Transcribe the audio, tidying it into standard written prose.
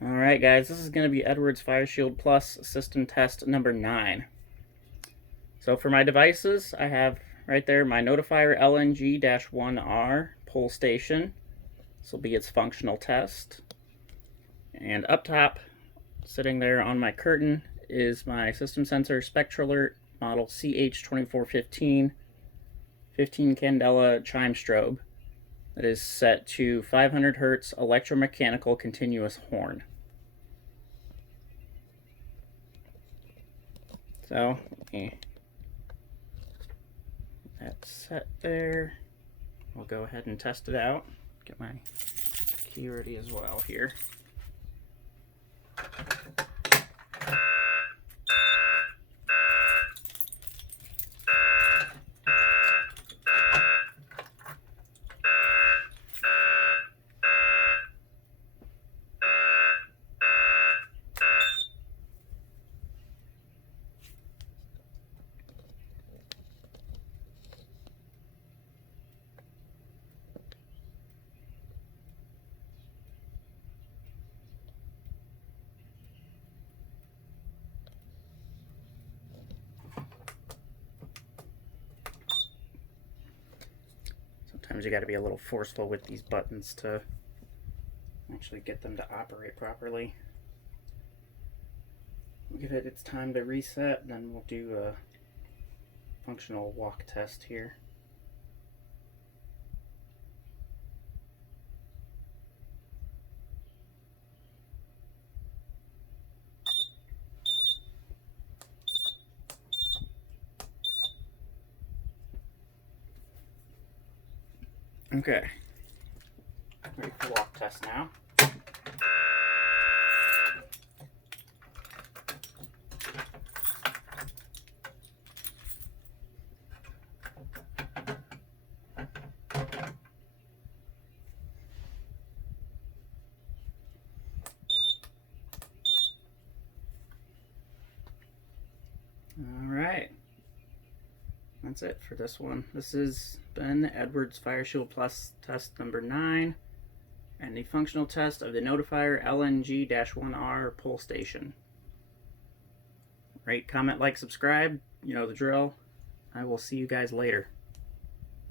Alright guys, this is going to be Edwards FireShield Plus system test number 9. So for my devices, I have right there my Notifier LNG-1R pull station. This will be its functional test. And up top, sitting there on my curtain, is my system sensor SpectraLert model CH2415 15 candela chime strobe that is set to 500 Hz electromechanical continuous horn. So, that's set there. We'll go ahead and test it out. Get my key ready as well here. Sometimes you got to be a little forceful with these buttons to actually get them to operate properly. We'll give it its time to reset, and then we'll do a functional walk test here. Okay, ready for walk test now. Alright, that's it for this one. This has been Edwards FireShield Plus test number 9 and the functional test of the Notifier LNG-1R pull station. Rate, comment, like, subscribe. You know the drill. I will see you guys later.